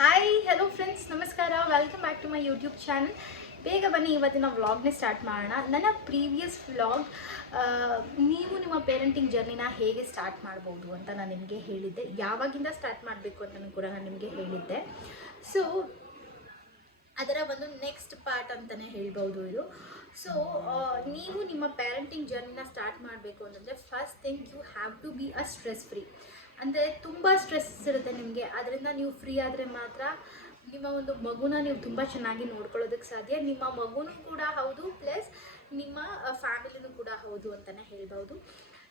Hi hello friends ನಮಸ್ಕಾರ welcome back to my YouTube channel ಬೇಗ ಬನ್ನಿ, ಇವತ್ತಿನ ವ್ಲಾಗ್ನೇ ಸ್ಟಾರ್ಟ್ ಮಾಡೋಣ. ನನ್ನ ಪ್ರೀವಿಯಸ್ ವ್ಲಾಗ್ ನೀವು ನಿಮ್ಮ ಪೇರೆಂಟಿಂಗ್ ಜರ್ನಿನ ಹೇಗೆ ಸ್ಟಾರ್ಟ್ ಮಾಡ್ಬೋದು ಅಂತ ನಾನು ನಿಮಗೆ ಹೇಳಿದ್ದೆ. ಯಾವಾಗಿಂದ ಸ್ಟಾರ್ಟ್ ಮಾಡಬೇಕು ಅಂತ ಕೂಡ ನಾನು ನಿಮಗೆ ಹೇಳಿದ್ದೆ. ಸೊ ಅದರ ಒಂದು ನೆಕ್ಸ್ಟ್ ಪಾರ್ಟ್ ಅಂತಲೇ ಹೇಳ್ಬೋದು ಇದು. ಸೊ ನೀವು ನಿಮ್ಮ ಪೇರೆಂಟಿಂಗ್ ಜರ್ನಿನ ಸ್ಟಾರ್ಟ್ ಮಾಡಬೇಕು ಅಂತಂದರೆ first thing you have to be a stress free ಅಂದರೆ ತುಂಬ ಸ್ಟ್ರೆಸ್ ಇರುತ್ತೆ ನಿಮಗೆ. ಅದರಿಂದ ನೀವು ಫ್ರೀ ಆದರೆ ಮಾತ್ರ ನಿಮ್ಮ ಒಂದು ಮಗುನ ನೀವು ತುಂಬ ಚೆನ್ನಾಗಿ ನೋಡ್ಕೊಳ್ಳೋದಕ್ಕೆ ಸಾಧ್ಯ. ನಿಮ್ಮ ಮಗುನೂ ಕೂಡ ಹೌದು ಪ್ಲಸ್ ನಿಮ್ಮ ಫ್ಯಾಮಿಲಿನೂ ಕೂಡ ಹೌದು ಅಂತಲೇ ಹೇಳ್ಬೋದು.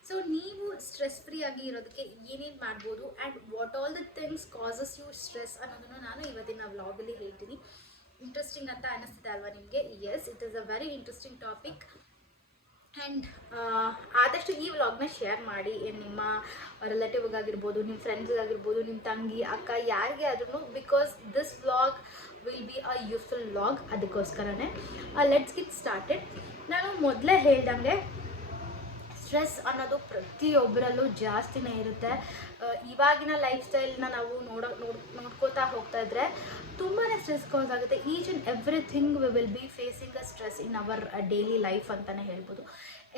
ಸೊ ನೀವು ಸ್ಟ್ರೆಸ್ ಫ್ರೀ ಆಗಿ ಇರೋದಕ್ಕೆ ಏನೇನು ಮಾಡ್ಬೋದು and what all the things causes you stress ಅನ್ನೋದನ್ನು ನಾನು ಇವತ್ತಿನ ವ್ಲಾಗಲ್ಲಿ ಹೇಳ್ತೀನಿ. ಇಂಟ್ರೆಸ್ಟಿಂಗ್ ಅಂತ ಅನ್ನಿಸ್ತಿದೆ ಅಲ್ವಾ ನಿಮಗೆ? Yes it is a very interesting topic and ಆದಷ್ಟು ಈ ವ್ಲಾಗ್ನ ಶೇರ್ ಮಾಡಿ. ನಿಮ್ಮ ರಿಲೇಟಿವ್ಗಾಗಿರ್ಬೋದು ನಿಮ್ಮ ಫ್ರೆಂಡ್ಸ್ಗಾಗಿರ್ಬೋದು ನಿಮ್ಮ ತಂಗಿ, ಅಕ್ಕ, ಯಾರಿಗೆ ಆದ್ರೂ because this vlog will be a useful vlog ಅದಕ್ಕೋಸ್ಕರನೇ ಲೆಟ್ಸ್ ಗಿಟ್ ಸ್ಟಾರ್ಟೆಡ್ ನಾನು ಮೊದಲೇ ಹೇಳ್ದಂಗೆ ಸ್ಟ್ರೆಸ್ ಅನ್ನೋದು ಪ್ರತಿಯೊಬ್ಬರಲ್ಲೂ ಜಾಸ್ತಿನೇ ಇರುತ್ತೆ. ಇವಾಗಿನ ಲೈಫ್ ಸ್ಟೈಲ್ನ ನಾವು ನೋಡೋ, ನೋಡ್, ನೋಡ್ಕೋತಾ ಹೋಗ್ತಾ ಇದ್ರೆ ತುಂಬಾ ಸ್ಟ್ರೆಸ್ ಕಾಸ್ ಆಗುತ್ತೆ. Each and everything we will be facing a stress in our daily life ಅಂತಲೇ ಹೇಳ್ಬೋದು.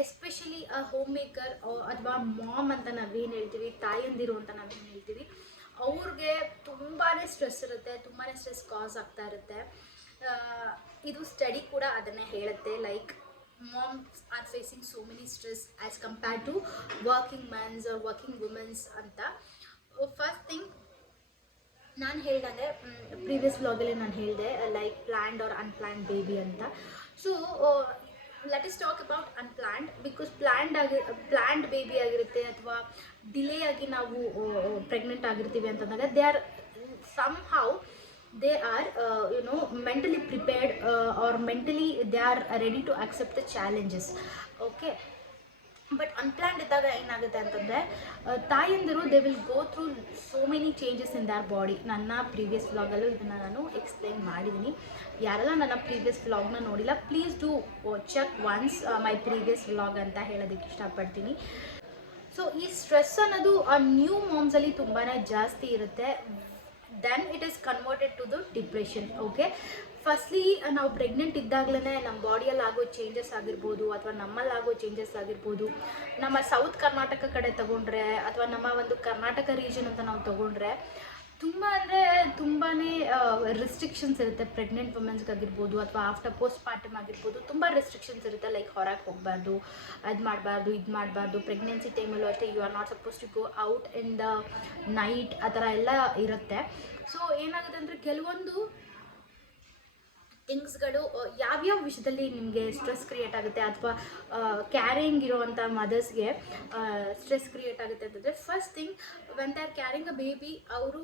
ಎಸ್ಪೆಷಲಿ ಅ ಹೋಮ್ ಮೇಕರ್ ಅಥವಾ ಮಾಮ್ ಅಂತ ನಾವೇನು ಹೇಳ್ತೀವಿ, ತಾಯಂದಿರು ಅಂತ ನಾವೇನು ಹೇಳ್ತೀವಿ, ಅವ್ರಿಗೆ ತುಂಬಾ ಸ್ಟ್ರೆಸ್ ಇರುತ್ತೆ ತುಂಬಾ ಸ್ಟ್ರೆಸ್ ಕಾಸ್ ಆಗ್ತಾ ಇರುತ್ತೆ. ಇದು ಸ್ಟಡಿ ಕೂಡ ಅದನ್ನೇ ಹೇಳುತ್ತೆ. Like moms are facing so many stress as compared to working men's or working women's ಅಂತ. ಫಸ್ಟ್ ಥಿಂಗ್ ನಾನು ಹೇಳ್ದಂಗೆ ಪ್ರೀವಿಯಸ್ ವ್ಲಾಗಲ್ಲಿ ನಾನು ಹೇಳಿದೆ like planned or unplanned baby ಅಂತ. So let us talk about unplanned because planned ಆಗಿ planned baby ಆಗಿರುತ್ತೆ ಅಥವಾ ಡಿಲೇ ಆಗಿ ನಾವು ಪ್ರೆಗ್ನೆಂಟ್ ಆಗಿರ್ತೀವಿ ಅಂತಂದಾಗ they are somehow they are uh, you know mentally prepared uh, or mentally they are ready to accept the challenges. Okay. But unplanned ಇದ್ದಾಗ ಏನಾಗುತ್ತೆ ಅಂತಂದರೆ ತಾಯಂದಿರು they will go through so many changes in their body ನನ್ನ previous ವ್ಲಾಗಲ್ಲೂ ಇದನ್ನು ನಾನು explain ಮಾಡಿದ್ದೀನಿ ಯಾರೆಲ್ಲ ನನ್ನ ಪ್ರೀವಿಯಸ್ ವ್ಲಾಗ್ನ ನೋಡಿಲ್ಲ please do check once my previous vlog ಅಂತ ಹೇಳೋದಕ್ಕೆ ಇಷ್ಟಪಡ್ತೀನಿ. ಸೊ ಈ ಸ್ಟ್ರೆಸ್ ಅನ್ನೋದು ಆ ನ್ಯೂ ಮಾಮ್ಸಲ್ಲಿ ತುಂಬಾ ಜಾಸ್ತಿ ಇರುತ್ತೆ. Then it is converted to the depression okay firstly ನಾವು ಪ್ರೆಗ್ನೆಂಟ್ ಇದ್ದಾಗಲೇ ನಮ್ಮ ಬಾಡಿಯಲ್ಲಿ ಆಗೋ ಚೇಂಜಸ್ ಆಗಿರ್ಬೋದು ಅಥವಾ ನಮ್ಮಲ್ಲಿ ಆಗೋ ಚೇಂಜಸ್ ಆಗಿರ್ಬೋದು, ನಮ್ಮ ಸೌತ್ ಕರ್ನಾಟಕ ಕಡೆ ತಗೊಂಡ್ರೆ ಅಥವಾ ನಮ್ಮ ಒಂದು ಕರ್ನಾಟಕ ರೀಜನ್ ಅಂತ ನಾವು ತಗೊಂಡ್ರೆ ತುಂಬ ಅಂದರೆ ತುಂಬಾ ರೆಸ್ಟ್ರಿಕ್ಷನ್ಸ್ ಇರುತ್ತೆ. ಪ್ರೆಗ್ನೆಂಟ್ ವುಮೆನ್ಸ್ಗಾಗಿರ್ಬೋದು ಅಥವಾ ಆಫ್ಟರ್ ಪೋಸ್ಟ್ ಪಾರ್ಟಮ್ ಆಗಿರ್ಬೋದು ತುಂಬ ರೆಸ್ಟ್ರಿಕ್ಷನ್ಸ್ ಇರುತ್ತೆ. ಲೈಕ್ ಹೊರಗೆ ಹೋಗಬಾರ್ದು, ಅದು ಮಾಡಬಾರ್ದು, ಇದು ಮಾಡಬಾರ್ದು. ಪ್ರೆಗ್ನೆನ್ಸಿ ಟೈಮಲ್ಲೂ ಅಷ್ಟೇ you are not suppose to go out in the night ಆ ಥರ ಎಲ್ಲ ಇರುತ್ತೆ. ಸೊ ಏನಾಗುತ್ತೆ ಅಂದರೆ ಕೆಲವೊಂದು ಥಿಂಗ್ಸ್ಗಳು ಯಾವ್ಯಾವ ವಿಷಯದಲ್ಲಿ ನಿಮಗೆ ಸ್ಟ್ರೆಸ್ ಕ್ರಿಯೇಟ್ ಆಗುತ್ತೆ ಅಥವಾ ಕ್ಯಾರಿಂಗ್ ಇರೋವಂಥ ಮದರ್ಸ್ಗೆ ಸ್ಟ್ರೆಸ್ ಕ್ರಿಯೇಟ್ ಆಗುತ್ತೆ ಅಂತಂದರೆ first thing when they are carrying a baby ಅವರು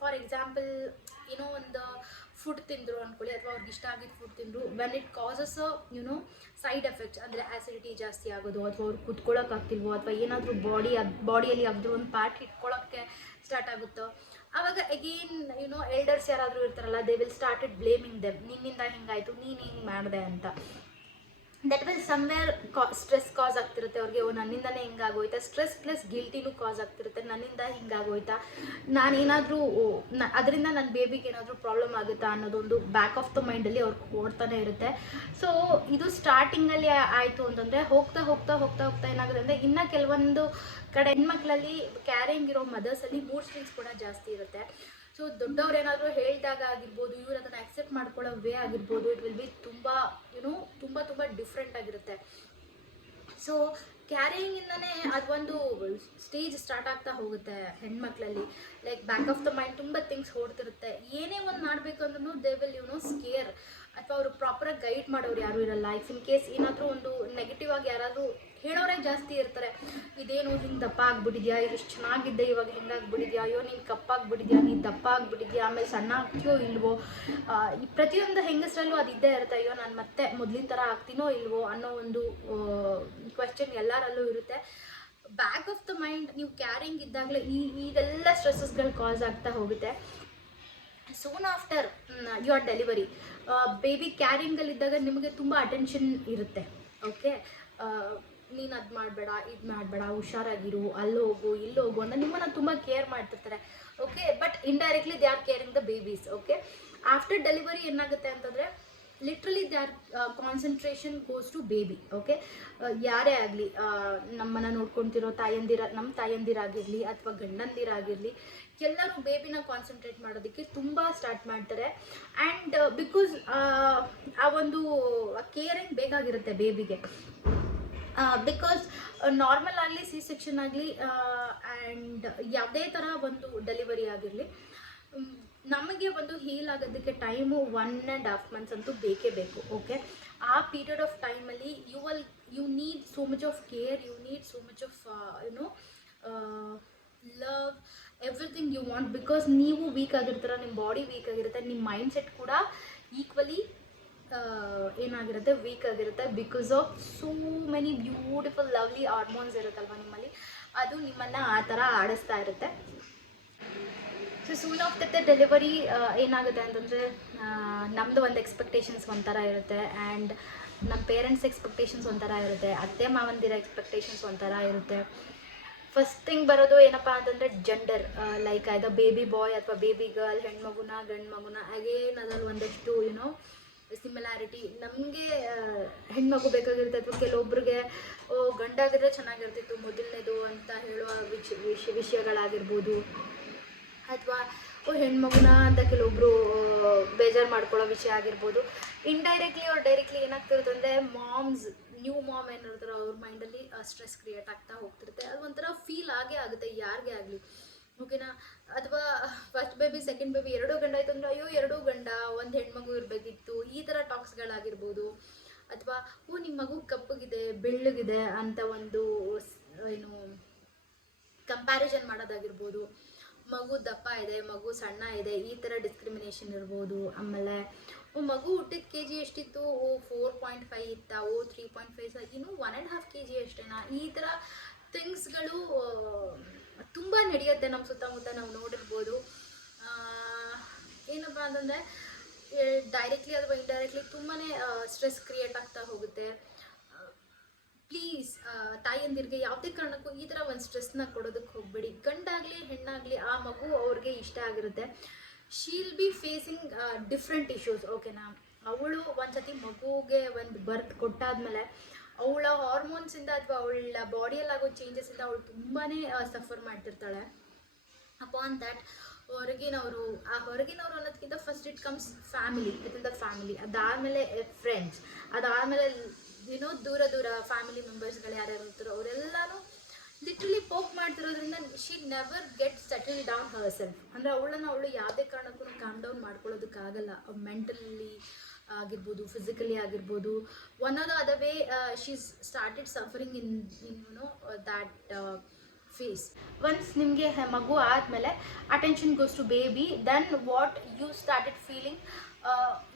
ಫಾರ್ ಎಕ್ಸಾಂಪಲ್ ಏನೋ ಒಂದು ಫುಡ್ ತಿಂದರು ಅಂದ್ಕೊಳ್ಳಿ ಅಥವಾ ಅವ್ರಿಗೆ ಇಷ್ಟ ಆಗಿದ್ದ ಫುಡ್ ತಿಂದರು when it causes you know side effects ಅಂದರೆ ಆ್ಯಸಿಡಿಟಿ ಜಾಸ್ತಿ ಆಗೋದು ಅಥವಾ ಅವ್ರು ಕುತ್ಕೊಳ್ಳೋಕ್ಕಾಗ್ತಿಲ್ವೋ ಅಥವಾ ಏನಾದರೂ ಬಾಡಿ ಅದು ಬಾಡಿಯಲ್ಲಿ ಯಾವುದೋ ಒಂದು ಪಾರ್ಟ್ ಇಟ್ಕೊಳ್ಳೋಕ್ಕೆ ಸ್ಟಾರ್ಟ್ ಆಗುತ್ತೋ ಆವಾಗ ಅಗೇನ್ ಯುನೋ ಎಲ್ಡರ್ಸ್ ಯಾರಾದರೂ ಇರ್ತಾರಲ್ಲ they will started blaming them ನಿನ್ನಿಂದ ಹಿಂಗಾಯಿತು, ನೀನು ಹಿಂಗೆ ಮಾಡಿದೆ ಅಂತ. ದಟ್ ವಿಲ್ ಸಮ್ವೇರ್ ಕಾ ಸ್ಟ್ರೆಸ್ ಕಾಸ್ ಆಗ್ತಿರುತ್ತೆ. ಅವ್ರಿಗೆ, ಓ, ನನ್ನಿಂದನೇ ಹಿಂಗಾಗೋಯ್ತಾ? ಸ್ಟ್ರೆಸ್ ಪ್ಲಸ್ ಗಿಲ್ಟಿನೂ ಕಾಸ್ ಆಗ್ತಿರುತ್ತೆ. ನನ್ನಿಂದ ಹಿಂಗಾಗೋಯ್ತಾ? ನಾನೇನಾದರೂ ನ, ಅದರಿಂದ ನನ್ನ ಬೇಬಿಗೆ ಏನಾದರೂ ಪ್ರಾಬ್ಲಮ್ ಆಗುತ್ತಾ ಅನ್ನೋದೊಂದು ಬ್ಯಾಕ್ ಆಫ್ ದ ಮೈಂಡಲ್ಲಿ ಅವ್ರಿಗೆ ಓಡ್ತಾನೆ ಇರುತ್ತೆ. ಸೊ ಇದು ಸ್ಟಾರ್ಟಿಂಗಲ್ಲಿ ಆಯಿತು ಅಂತಂದರೆ, ಹೋಗ್ತಾ ಹೋಗ್ತಾ ಹೋಗ್ತಾ ಹೋಗ್ತಾ ಏನಾಗುತ್ತೆ ಅಂದರೆ, ಇನ್ನು ಕೆಲವೊಂದು ಕಡೆ ಹೆಣ್ಮಕ್ಳಲ್ಲಿ ಕ್ಯಾರಿಂಗ್ ಇರೋ ಮದರ್ಸಲ್ಲಿ ಮೂಡ್ ಸ್ವಿಂಗ್ಸ್ ಕೂಡ ಜಾಸ್ತಿ ಇರುತ್ತೆ. ಸೊ ದೊಡ್ಡವ್ರು ಏನಾದರೂ ಹೇಳಿದಾಗ ಆಗಿರ್ಬೋದು, ಇವ್ರು ಅದನ್ನು ಆಕ್ಸೆಪ್ಟ್ ಮಾಡ್ಕೊಳ್ಳೋ ವೇ ಆಗಿರ್ಬೋದು ಇಟ್ ವಿಲ್ ಬಿ ತುಂಬ ಯುನೋ ತುಂಬ ತುಂಬ ಡಿಫ್ರೆಂಟ್ ಆಗಿರುತ್ತೆ. ಸೊ ಕ್ಯಾರಿಯಿಂಗಿಂದನೇ ಒಂದು ಸ್ಟೇಜ್ ಸ್ಟಾರ್ಟ್ ಆಗ್ತಾ ಹೋಗುತ್ತೆ ಹೆಣ್ಮಕ್ಳಲ್ಲಿ. Like back of the mind ತುಂಬ ಥಿಂಗ್ಸ್ ಓಡ್ತಿರುತ್ತೆ. ಏನೇ ಒಂದು ಮಾಡಬೇಕು ಅಂದ್ರೂ they will you know scare ಅಥವಾ ಅವರು ಪ್ರಾಪರಾಗಿ ಗೈಡ್ ಮಾಡೋರು ಯಾರೂ ಇರಲ್ಲ. ಇಫ್ ಇನ್ ಕೇಸ್ ಏನಾದರೂ ಒಂದು ನೆಗೆಟಿವ್ ಆಗಿ ಯಾರಾದರೂ ಹೇಳೋರೇ ಜಾಸ್ತಿ ಇರ್ತಾರೆ, ಇದೇನು ಹಿಂಗೆ ದಪ್ಪ ಆಗ್ಬಿಟ್ಟಿದ್ಯಾ? ಇಷ್ಟು ಚೆನ್ನಾಗಿದ್ದೆ, ಇವಾಗ ಹೆಂಗಾಗ್ಬಿಟ್ಟಿದ್ಯಾ ಅಯ್ಯೋ, ನೀನು ಕಪ್ಪಾಗ್ಬಿಟ್ಟಿದ್ಯಾ? ನೀನು ದಪ್ಪ ಆಗ್ಬಿಟ್ಟಿದ್ಯಾ? ಆಮೇಲೆ ಸಣ್ಣ ಆಗ್ತೀಯೋ ಇಲ್ವೋ ಈ ಪ್ರತಿಯೊಂದು ಹೆಂಗಸರಲ್ಲೂ ಅದು ಇದ್ದೇ ಇರುತ್ತೆ, ಅಯ್ಯೋ, ನಾನು ಮತ್ತೆ ಮೊದಲಿನ ಥರ ಆಗ್ತೀನೋ ಇಲ್ವೋ? ಅನ್ನೋ ಒಂದು ಕ್ವೆಶ್ಚನ್ ಎಲ್ಲರಲ್ಲೂ ಇರುತ್ತೆ. ಬ್ಯಾಕ್ ಆಫ್ ದ ಮೈಂಡ್ ನೀವು ಕ್ಯಾರಿಂಗ್ ಇದ್ದಾಗಲೇ ಈ ಇದೆಲ್ಲ ಸ್ಟ್ರೆಸ್ಸಸ್ಗಳು ಕಾಸ್ ಆಗ್ತಾ ಹೋಗುತ್ತೆ. Soon after your delivery baby ಕ್ಯಾರಿಂಗಲ್ಲಿದ್ದಾಗ ನಿಮಗೆ ತುಂಬ ಅಟೆನ್ಷನ್ ಇರುತ್ತೆ ಓಕೆ ನೀನು ಅದು ಮಾಡಬೇಡ, ಇದು ಮಾಡಬೇಡ, ಹುಷಾರಾಗಿರು ಅಲ್ಲಿ ಹೋಗು ಇಲ್ಲಿ ಹೋಗು ಅಂತ ನಿಮ್ಮನ್ನು ತುಂಬ ಕೇರ್ ಮಾಡ್ತಿರ್ತಾರೆ okay but indirectly they are caring the babies okay after delivery ಏನಾಗುತ್ತೆ ಅಂತಂದರೆ literally they are concentration goes to baby okay ಯಾರೇ ಆಗಲಿ ನಮ್ಮನ್ನು ನೋಡ್ಕೊತಿರೋ ತಾಯಂದಿರ ನಮ್ಮ ತಾಯಂದಿರಾಗಿರಲಿ ಅಥವಾ ಗಂಡಂದಿರಾಗಿರಲಿ, ಎಲ್ಲರೂ ಬೇಬಿನ ಕಾನ್ಸಂಟ್ರೇಟ್ ಮಾಡೋದಕ್ಕೆ ತುಂಬ ಸ್ಟಾರ್ಟ್ ಮಾಡ್ತಾರೆ. ಆ್ಯಂಡ್ ಬಿಕಾಸ್ ಆ ಒಂದು ಕೇರಿಂಗ್ ಬೇಕಾಗಿರುತ್ತೆ ಬೇಬಿಗೆ ಬಿಕಾಸ್ ನಾರ್ಮಲ್ ಆಗಲಿ ಸಿ ಸೆಕ್ಷನ್ ಆಗಲಿ ಆ್ಯಂಡ್ ಯಾವುದೇ ಥರ ಒಂದು ಡೆಲಿವರಿ ಆಗಿರಲಿ ನಮಗೆ ಒಂದು ಹೀಲ್ ಆಗೋದಕ್ಕೆ time one and half months ಅಂತೂ ಬೇಕೇ ಬೇಕು ಓಕೆ ಆ ಪೀರಿಯಡ್ ಆಫ್ ಟೈಮಲ್ಲಿ you will you need so much of care you need so much of you know love everything you want because ನೀವು ವೀಕ್ ಆಗಿರ್ತೀರ ನಿಮ್ಮ ಬಾಡಿ ವೀಕ್ ಆಗಿರುತ್ತೆ ನಿಮ್ಮ ಮೈಂಡ್ ಸೆಟ್ ಕೂಡ ಈಕ್ವಲಿ ಏನಾಗಿರುತ್ತೆ? ವೀಕ್ ಆಗಿರುತ್ತೆ because of so many beautiful lovely hormones ಇರುತ್ತಲ್ವ ನಿಮ್ಮಲ್ಲಿ? ಅದು ನಿಮ್ಮನ್ನು ಆ ಥರ ಆಡಿಸ್ತಾ ಇರುತ್ತೆ. So soon of the delivery ಏನಾಗುತ್ತೆ ಅಂತಂದರೆ ನಮ್ಮದು ಒಂದು ಎಕ್ಸ್ಪೆಕ್ಟೇಷನ್ಸ್ ಒಂಥರ ಇರುತ್ತೆ ಆ್ಯಂಡ್ ನಮ್ಮ ಪೇರೆಂಟ್ಸ್ ಎಕ್ಸ್ಪೆಕ್ಟೇಷನ್ಸ್ ಒಂಥರ ಇರುತ್ತೆ, ಅತ್ತೆ ಮಾವಂದಿರ ಎಕ್ಸ್ಪೆಕ್ಟೇಷನ್ಸ್ ಒಂಥರ ಇರುತ್ತೆ. ಫಸ್ಟ್ ಥಿಂಗ್ ಬರೋದು ಏನಪ್ಪ ಅಂತಂದರೆ gender like either baby boy ಅಥವಾ ಬೇಬಿ ಗರ್ಲ್ ಹೆಣ್ಮಗುನ ಗಂಡು ಮಗುನ ಅಗೇನ್ ಅದ್ರಲ್ಲಿ ಒಂದಷ್ಟು ಯುನೋ ಸಿಮಿಲಾರಿಟಿ ನಮಗೆ ಹೆಣ್ಮಗು ಬೇಕಾಗಿರುತ್ತೆ ಅಥವಾ ಕೆಲವೊಬ್ರಿಗೆ, ಓ, ಗಂಡಾಗಿದ್ರೆ ಚೆನ್ನಾಗಿರ್ತಿತ್ತು, ಮೊದಲನೇದು ಅಂತ ಹೇಳುವ ವಿಚ, ವಿಷ, ವಿಷಯಗಳಾಗಿರ್ಬೋದು. ಅಥವಾ, ಓ, ಹೆಣ್ಮಗುನ ಅಂತ ಕೆಲವೊಬ್ರು ಬೇಜಾರು ಮಾಡ್ಕೊಳ್ಳೋ ವಿಷಯ ಆಗಿರ್ಬೋದು. ಇಂಡೈರೆಕ್ಟ್ಲಿ ಅವ್ರು ಡೈರೆಕ್ಟ್ಲಿ ಏನಾಗ್ತಿರುತ್ತೆ ಅಂದರೆ ಮಾಮ್ಸ್ ನ್ಯೂ ಮಾಮ್ ಏನಿರ್ತಾರೋ ಅವ್ರ ಮೈಂಡಲ್ಲಿ ಸ್ಟ್ರೆಸ್ ಕ್ರಿಯೇಟ್ ಆಗ್ತಾ ಹೋಗ್ತಿರುತ್ತೆ. ಅದು ಒಂಥರ ಫೀಲ್ ಆಗೇ ಆಗುತ್ತೆ, ಯಾರಿಗೇ ಆಗಲಿ. ಓಕೆನಾ ಅಥವಾ ಫಸ್ಟ್ ಬೇಬಿ ಸೆಕೆಂಡ್ ಬೇಬಿ ಎರಡೂ ಗಂಡ ಆಯ್ತು ಅಂದ್ರೆ ಅಯ್ಯೋ, ಎರಡೂ ಗಂಡ, ಒಂದು ಹೆಣ್ಮಗು ಇರಬೇಕಿತ್ತು. ಈ ಥರ ಟಾಕ್ಸ್ಗಳಾಗಿರ್ಬೋದು ಅಥವಾ, ಓ ನಿಮ್ಮ ಮಗು ಕಪ್ಪಗಿದೆ, ಬೆಳ್ಳಗಿದೆ ಅಂತ ಒಂದು, ಏನು ಕಂಪ್ಯಾರಿಸನ್ ಮಾಡೋದಾಗಿರ್ಬೋದು. ಮಗು ದಪ್ಪ ಇದೆ, ಮಗು ಸಣ್ಣ ಇದೆ, ಈ ಥರ ಡಿಸ್ಕ್ರಿಮಿನೇಷನ್ ಇರ್ಬೋದು ಆಮೇಲೆ, ಓ, ಮಗು ಹುಟ್ಟಿದ ಕೆ ಜಿ ಎಷ್ಟಿತ್ತು? ಓ ಫೋರ್ ಪಾಯಿಂಟ್ ಫೈವ್ ಇತ್ತಾ, ಓ ತ್ರೀ ಪಾಯಿಂಟ್ ಫೈವ್ ಇನ್ನು one and half K G ಅಷ್ಟೇನಾ? ಈ ಥರ ಥಿಂಗ್ಸ್ಗಳು ತುಂಬ ನಡೆಯುತ್ತೆ ನಮ್ಮ ಸುತ್ತಮುತ್ತ ನಾವು ನೋಡಿರ್ಬೋದು. ಏನಪ್ಪ ಅಂತಂದರೆ ಡೈರೆಕ್ಟ್ಲಿ ಅಥವಾ ಇಂಡೈರೆಕ್ಟ್ಲಿ ತುಂಬಾ ಸ್ಟ್ರೆಸ್ ಕ್ರಿಯೇಟ್ ಆಗ್ತಾ ಹೋಗುತ್ತೆ. ಪ್ಲೀಸ್ ತಾಯಿಯಂದಿರಿಗೆ ಯಾವುದೇ ಕಾರಣಕ್ಕೂ ಈ ಥರ ಒಂದು ಸ್ಟ್ರೆಸ್ನ ಕೊಡೋದಕ್ಕೆ ಹೋಗಬೇಡಿ. ಗಂಡಾಗಲಿ, ಹೆಣ್ಣಾಗಲಿ ಆ ಮಗು ಅವ್ರಿಗೆ ಇಷ್ಟ ಆಗಿರುತ್ತೆ. She'll be facing different issues ಓಕೆನಾ ಅವಳು ಒಂದ್ಸತಿ ಮಗುಗೆ ಒಂದು ಬರ್ತ್ ಕೊಟ್ಟಾದ್ಮೇಲೆ ಅವಳ ಹಾರ್ಮೋನ್ಸಿಂದ ಅಥವಾ ಅವಳ ಬಾಡಿಯಲ್ಲಾಗೋ ಚೇಂಜಸ್ಸಿಂದ ಅವಳು ತುಂಬಾ ಸಫರ್ ಮಾಡ್ತಿರ್ತಾಳೆ. ಅಪಾನ್ ದ್ಯಾಟ್ ಹೊರಗಿನವರು, ಆ ಹೊರಗಿನವರು ಅನ್ನೋದಕ್ಕಿಂತ first it comes family with the family ಅದಾದಮೇಲೆ ಫ್ರೆಂಡ್ಸ್ ಅದಾದಮೇಲೆ ಏನೋ ದೂರ ದೂರ ಫ್ಯಾಮಿಲಿ ಮೆಂಬರ್ಸ್ಗಳು ಯಾರ್ಯಾರು ಇರ್ತಾರೋ ಅವರೆಲ್ಲನೂ literally poke ಮಾಡ್ತಿರೋದ್ರಿಂದ she never get settle down herself ಅಂದರೆ ಅವಳನ್ನು ಅವಳು ಯಾವುದೇ ಕಾರಣಕ್ಕೂ ಕಾಮ್ ಡೌನ್ ಮಾಡ್ಕೊಳ್ಳೋದಕ್ಕಾಗಲ್ಲ. ಮೆಂಟಲಿ ಆಗಿರ್ಬೋದು ಫಿಸಿಕಲಿ ಆಗಿರ್ಬೋದು. One or the other way she's started suffering in in no that phase once ನಿಮಗೆ ಮಗು ಆದಮೇಲೆ attention goes to baby then what you started feeling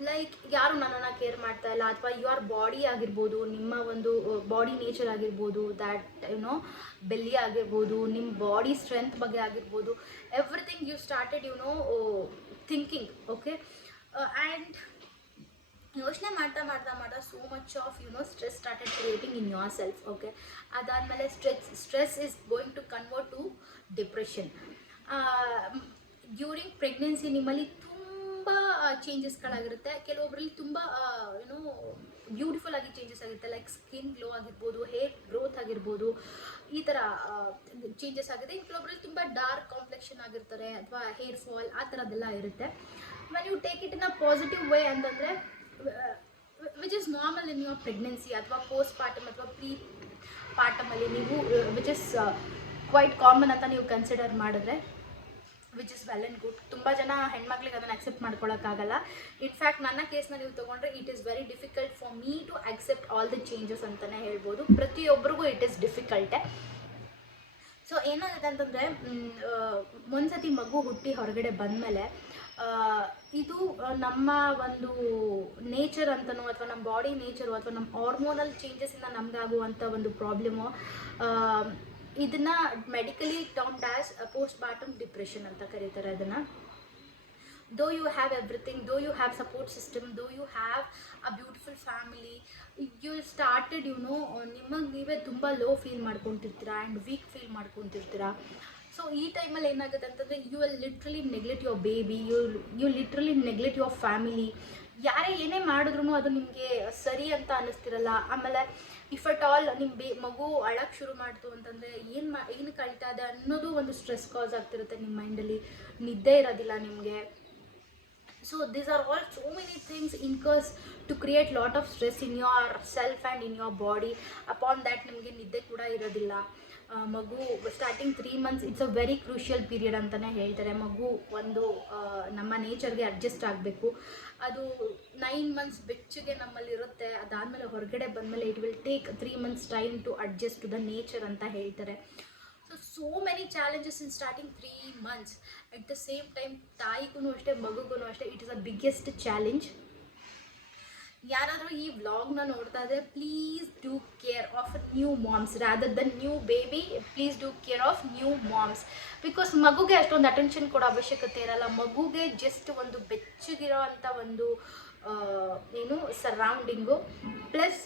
like ಯಾರು ನನ್ನನ್ನು ಕೇರ್ ಮಾಡ್ತಾ ಇಲ್ಲ ಅಥವಾ ಯುವರ್ ಬಾಡಿ ಆಗಿರ್ಬೋದು, ನಿಮ್ಮ ಒಂದು ಬಾಡಿ ನೇಚರ್ ಆಗಿರ್ಬೋದು ದ್ಯಾಟ್ ಯುನೋ ಬೆಲ್ಲಿ ಆಗಿರ್ಬೋದು ನಿಮ್ಮ ಬಾಡಿ ಸ್ಟ್ರೆಂತ್ ಬಗ್ಗೆ ಆಗಿರ್ಬೋದು everything you started you know thinking okay and ಯೋಚನೆ ಮಾಡ್ತಾ ಮಾಡ್ತಾ ಮಾಡ್ತಾ so much of you know stress started creating in yourself okay ಅದಾದಮೇಲೆ stress stress is going to convert to depression during pregnancy ನಿಮ್ಮಲ್ಲಿ ತುಂಬ ಚೇಂಜಸ್ಗಳಾಗಿರುತ್ತೆ ಕೆಲವೊಬ್ಬರಲ್ಲಿ ತುಂಬ ಏನೋ ಬ್ಯೂಟಿಫುಲ್ ಆಗಿ ಚೇಂಜಸ್ ಆಗಿರುತ್ತೆ. ಲೈಕ್ ಸ್ಕಿನ್ ಗ್ಲೋ ಆಗಿರ್ಬೋದು ಹೇರ್ ಗ್ರೋತ್ ಆಗಿರ್ಬೋದು, ಈ ಥರ ಚೇಂಜಸ್ ಆಗಿದೆ. ಇನ್ನು ಕೆಲವೊಬ್ಬರಲ್ಲಿ ತುಂಬ ಡಾರ್ಕ್ ಕಾಂಪ್ಲೆಕ್ಷನ್ ಆಗಿರ್ತಾರೆ, ಅಥವಾ ಹೇರ್ ಫಾಲ್ ಆ ಥರದ್ದೆಲ್ಲ ಇರುತ್ತೆ. When you take it in a positive way ಅಂತಂದರೆ which is normal in your pregnancy ಅಥವಾ ಪೋಸ್ಟ್ ಪಾರ್ಟಮ್ ಅಥವಾ ಪ್ರೀ ಪಾರ್ಟಮಲ್ಲಿ ನೀವು ವಿಚ್ ಇಸ್ ಕ್ವೈಟ್ ಕಾಮನ್ ಅಂತ ನೀವು ಕನ್ಸಿಡರ್ ಮಾಡಿದ್ರೆ which is well and good ತುಂಬ ಜನ ಹೆಣ್ಮಕ್ಳಿಗೆ ಅದನ್ನು ಅಕ್ಸೆಪ್ಟ್ ಮಾಡ್ಕೊಳ್ಳೋಕ್ಕಾಗಲ್ಲ ಇನ್ಫ್ಯಾಕ್ಟ್ ನನ್ನ ಕೇಸ್ನ ನೀವು ತೊಗೊಂಡ್ರೆ it is very difficult for me to accept all the changes ಅಂತಲೇ ಹೇಳ್ಬೋದು. ಪ್ರತಿಯೊಬ್ಬರಿಗೂ ಇಟ್ ಈಸ್ ಡಿಫಿಕಲ್ಟೆ ಸೊ ಏನಾಗುತ್ತೆ ಅಂತಂದರೆ ಒಂದ್ಸತಿ ಮಗು ಹುಟ್ಟಿ ಹೊರಗಡೆ ಬಂದಮೇಲೆ ಇದು ನಮ್ಮ ಒಂದು ನೇಚರ್ ಅಂತನೋ ಅಥವಾ ನಮ್ಮ ಬಾಡಿ ನೇಚರು ಅಥವಾ ನಮ್ಮ ಹಾರ್ಮೋನಲ್ ಚೇಂಜಸ್ಸಿಂದ ನಮ್ದಾಗುವಂಥ ಒಂದು ಪ್ರಾಬ್ಲಮು ಇದನ್ನ medically termed as postpartum depression ಅಂತ ಕರೀತಾರೆ ಅದನ್ನು. Though you have everything though you have support system though you have a beautiful family you started you know ನಿಮಗೆ ನೀವೇ ತುಂಬ ಲೋ ಫೀಲ್ ಮಾಡ್ಕೊತಿರ್ತೀರಾ ಆ್ಯಂಡ್ ವೀಕ್ ಫೀಲ್ ಮಾಡ್ಕೊತಿರ್ತೀರಾ. ಸೊ ಈ ಟೈಮಲ್ಲಿ ಏನಾಗುತ್ತೆ ಅಂತಂದರೆ you will literally neglect your baby you you literally neglect your family ಯಾರೇ ಏನೇ ಮಾಡಿದ್ರು ಅದು ನಿಮಗೆ ಸರಿ ಅಂತ ಅನ್ನಿಸ್ತಿರಲ್ಲ. ಆಮೇಲೆ ಇಫ್ ಅಟ್ ಆಲ್ ನಿಮ್ಮ ಬೇ, ಮಗು ಅಳಕ್ಕೆ ಶುರು ಮಾಡ್ತು ಅಂತಂದರೆ, ಏನು ಮಾ, ಏನು ಕಳೀತಾ ಇದೆ ಅನ್ನೋದು ಒಂದು ಸ್ಟ್ರೆಸ್ ಕಾಸ್ ಆಗ್ತಿರುತ್ತೆ ನಿಮ್ಮ ಮೈಂಡಲ್ಲಿ ನಿದ್ದೆ ಇರೋದಿಲ್ಲ ನಿಮಗೆ. So these are all so many things in case to create lot of stress in your self and in your body upon that ನಿಮಗೆ ನಿದ್ದೆ ಕೂಡ ಇರೋದಿಲ್ಲ. ಮಗು starting three months it's a very crucial period ಅಂತಲೇ ಹೇಳ್ತಾರೆ. ಮಗು ಒಂದು ನಮ್ಮ ನೇಚರ್ಗೆ ಅಡ್ಜಸ್ಟ್ ಆಗಬೇಕು. ಅದು ನೈನ್ ಮಂತ್ಸ್ ಬೆಚ್ಚಗೆ ನಮ್ಮಲ್ಲಿ ಇರುತ್ತೆ ಅದಾದಮೇಲೆ ಹೊರಗಡೆ ಬಂದಮೇಲೆ it will take three months time to adjust to the nature ಅಂತ ಹೇಳ್ತಾರೆ. So so many challenges in starting three months at the same time ತಾಯಿಗೂ ಅಷ್ಟೇ, ಮಗುಗೂ ಅಷ್ಟೇ it is a biggest challenge ಯಾರಾದರೂ ಈ ವ್ಲಾಗ್ನ ನೋಡ್ತಾ ಇದ್ರೆ please do care of new moms rather than new baby please do care of new moms because ಮಗುಗೆ ಅಷ್ಟೊಂದು ಅಟೆನ್ಷನ್ ಕೊಡೋ ಅವಶ್ಯಕತೆ ಇರಲ್ಲ. ಮಗುಗೆ ಜಸ್ಟ್ ಒಂದು ಬೆಚ್ಚಗಿರೋ ಅಂಥ ಒಂದು ಏನು surrounding plus